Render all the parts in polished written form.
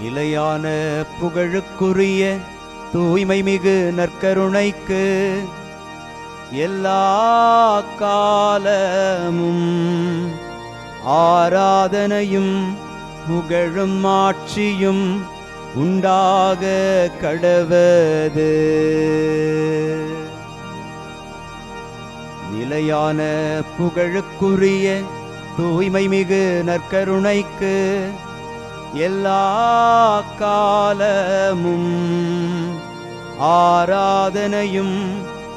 நிலையான புகழுக்குரிய தூய்மை மிகு நற்கருணைக்கு எல்லா காலமும் ஆராதனையும் புகழும் ஆட்சியும் உண்டாக கடவது. நிலையான புகழுக்குரிய தூய்மை மிகு நற்கருணைக்கு எல்லா காலமும் ஆராதனையும்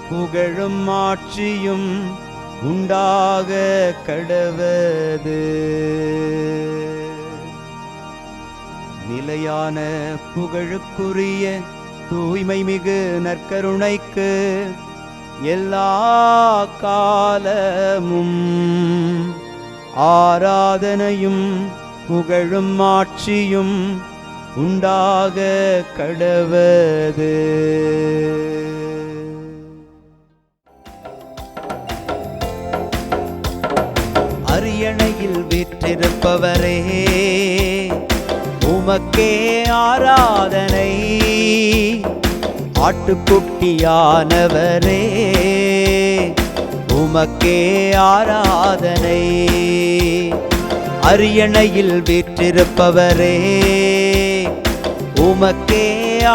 புகழும் ஆட்சியும் உண்டாக கடவது. நிலையான புகழுக்குரிய தூய்மை மிகு நற்கருணைக்கு எல்லா காலமும் ஆராதனையும் புகழும் ஆட்சியும் உண்டாக கடவது. அரியணையில் வீற்றிருப்பவரே, உமக்கே ஆராதனை. ஆட்டுக்குட்டியானவரே, உமக்கே ஆராதனை. அரியணையில் வீற்றிருப்பவரே, உமக்கே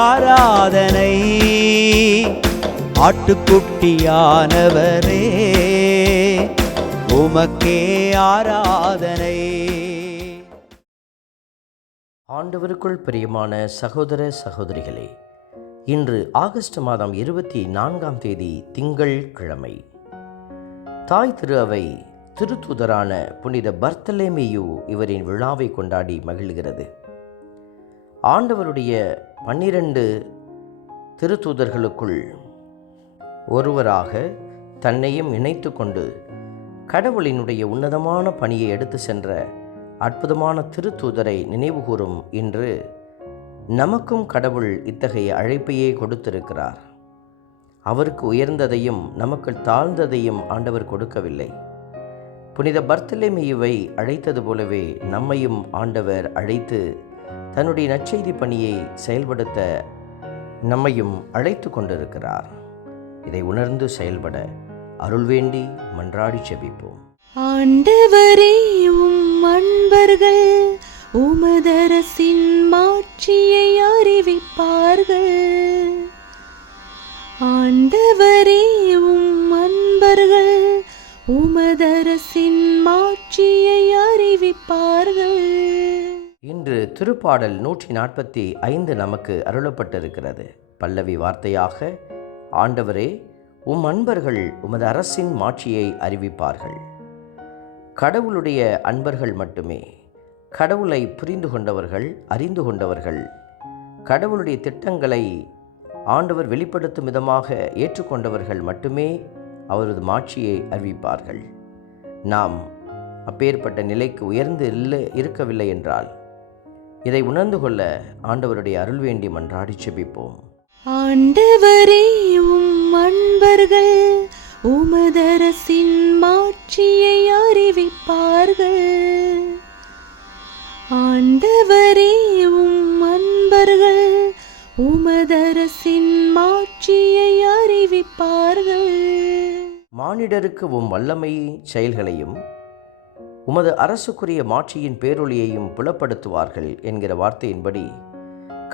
ஆராதனை. ஆட்டுக்குட்டியானவரே, உமக்கே ஆராதனை. ஆண்டவருக்குள் பிரியமான சகோதர சகோதரிகளே, இன்று ஆகஸ்ட் மாதம் 24ஆம் தேதி திங்கள் கிழமை. தாய் திரு அவை திருத்தூதரான புனித பர்த்தலேமேயு இவரின் விழாவை கொண்டாடி மகிழ்கிறது. ஆண்டவருடைய 12 திருத்தூதர்களுக்குள் ஒருவராக தன்னையும் இணைத்து கொண்டு கடவுளினுடைய உன்னதமான பணியை எடுத்து சென்ற அற்புதமான திருத்தூதரை நினைவுகூரும் இன்று நமக்கும் கடவுள் இத்தகைய அழைப்பையே கொடுத்திருக்கிறார். அவருக்கு உயர்ந்ததையும் நமக்கு தாழ்ந்ததையும் ஆண்டவர் கொடுக்கவில்லை. புனித பர்த்தலேமேயுவை அழைத்தது போலவே நம்மையும் ஆண்டவர் அழைத்து தன்னுடைய நற்செய்தி பணியை செயல்படுத்த நம்மையும் அழைத்து கொண்டிருக்கிறார். இதை உணர்ந்து செயல்பட அருள் வேண்டி மன்றாடி செபிப்போம். ஆண்டவரே, உம் அன்பர்கள் உமதரசின் மாட்சியை அறிவிப்பார்கள். ஆண்டவரே, உம் அன்பர்கள் உமதரசின் மாட்சியை அறிவிப்பார்கள். இன்று திருப்பாடல் 145 நமக்கு அருளப்பட்டிருக்கிறது. பல்லவி வார்த்தையாக, ஆண்டவரே, உம் அன்பர்கள் உமது அரசின் மாட்சியை அறிவிப்பார்கள். கடவுளுடைய அன்பர்கள் மட்டுமே, கடவுளை புரிந்து கொண்டவர்கள், அறிந்து கொண்டவர்கள், கடவுளுடைய திட்டங்களை ஆண்டவர் வெளிப்படுத்தும் விதமாக ஏற்றுக்கொண்டவர்கள் மட்டுமே அவரது மாட்சியை அறிவிப்பார்கள். நாம் அப்பேற்பட்ட நிலைக்கு உயர்ந்து இருக்கவில்லை என்றால் இதை உணர்ந்து கொள்ள ஆண்டவருடைய அருள் வேண்டி மன்றாடி செபிப்போம். ஆண்டவரே, உம் அன்பர்கள் உமதரசின் மாட்சியை அறிவிப்பார்கள். ஆண்டவரே, உம் அன்பர்கள் உமதரசின் மாட்சியை அறிவிப்பார்கள். மானிடருக்கு உம் வல்லமை செயல்களையும் உமது அரசுக்குரிய மாட்சியின் பேரொளியையும் புலப்படுத்துவார்கள் என்கிற வார்த்தையின்படி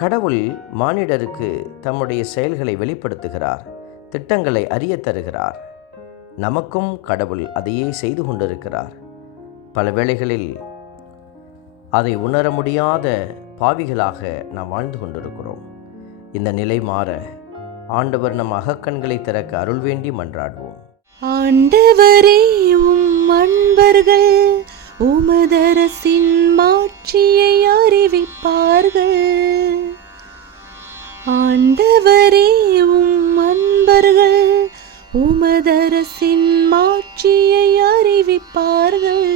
கடவுள் மானிடருக்கு தம்முடைய செயல்களை வெளிப்படுத்துகிறார், திட்டங்களை அறிய தருகிறார். நமக்கும் கடவுள் அதையே செய்து கொண்டிருக்கிறார். பல வேளைகளில் அதை உணர முடியாத பாவிகளாக நாம் வாழ்ந்து கொண்டிருக்கிறோம். இந்த நிலை மாற ஆண்டவர் நம் அகக்கண்களை திறக்க அருள் வேண்டி மன்றாடுவோம். ஆண்டவரே, உம் அன்பர்கள் உமதரசின் மாட்சியை அறிவிப்பார்கள். ஆண்டவரே, உம் அன்பர்கள் உமதரசின் மாட்சியை அறிவிப்பார்கள்.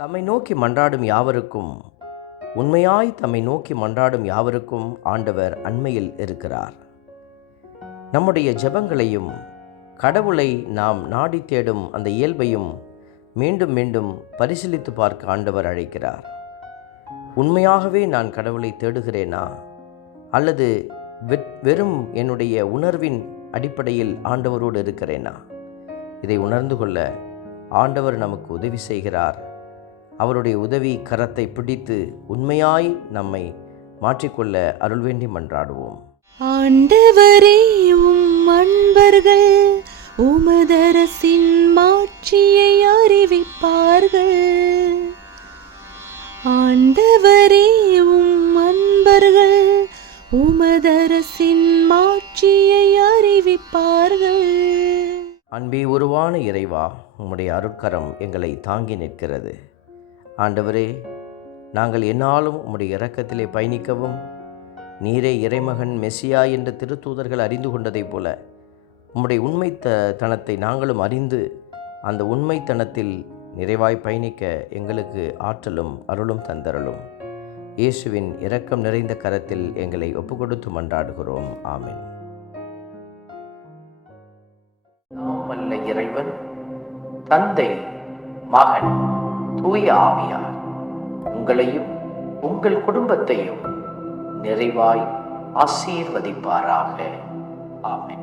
தம்மை நோக்கி மன்றாடும் யாவருக்கும், உண்மையாய் தம்மை நோக்கி மன்றாடும் யாவருக்கும் ஆண்டவர் அண்மையில் இருக்கிறார். நம்முடைய ஜெபங்களையும் கடவுளை நாம் நாடி தேடும் அந்த இயல்பையும் மீண்டும் மீண்டும் பரிசீலித்து பார்க்க ஆண்டவர் அழைக்கிறார். உண்மையாகவே நான் கடவுளை தேடுகிறேனா, அல்லது வெறும் என்னுடைய உணர்வின் அடிப்படையில் ஆண்டவரோடு இருக்கிறேனா? இதை உணர்ந்து கொள்ள ஆண்டவர் நமக்கு உதவி செய்கிறார். அவருடைய உதவி கரத்தை பிடித்து உண்மையாய் நம்மை மாற்றிக்கொள்ள அருள் வேண்டி மன்றாடுவோம். ஆண்டவரே, உம் அன்பர்கள் உமதரசின் மாட்சியை அறிவிப்பார்கள். ஆண்டவரே, உம் அன்பர்கள் உமதரசின் மாட்சியை அறிவிப்பார்கள். அன்பே உருவான இறைவா, உம்முடைய அருட்கரம் எங்களை தாங்கி நிற்கிறது. ஆண்டவரே, நாங்கள் எந்நாளும் உம்முடைய இரக்கத்திலே பயணிக்கவும், நீரே இறைமகன் மெசியா என்று திருத்தூதர்கள் அறிந்து கொண்டதைப் போல உம்முடைய உண்மைத்தனத்தை நாங்களும் அறிந்து அந்த உண்மைத்தனத்தில் நிறைவாய் பயணிக்க எங்களுக்கு ஆற்றலும் அருளும் தந்தருளும். இயேசுவின் இரக்கம் நிறைந்த கரத்தில் எங்களை ஒப்புக்கொடுத்து மன்றாடுகிறோம். ஆமென். நாமல்ல இறைவன், தந்தை, மகன், தூய ஆவியார் உங்களையும் உங்கள் குடும்பத்தையும் நிறைவாய் ஆசீர்வதிப்பாராக. ஆமென்.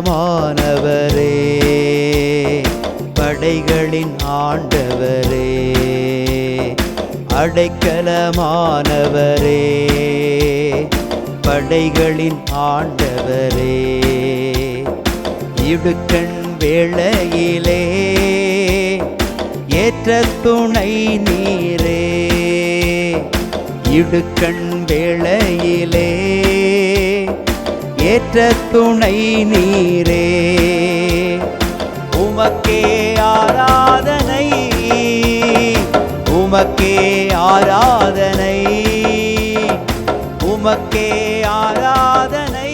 அடைக்கலமானவரே, படைகளின் ஆண்டவரே, அடைக்கலமானவரே, படைகளின் ஆண்டவரே, இடுக்கண் வேளையிலே ஏற்ற துணை நீரே, இடுக்கண் வேளையிலே ஏற்ற துணை நீரே, உமக்கே ஆராதனை, உமக்கே ஆராதனை, உமக்கே ஆராதனை.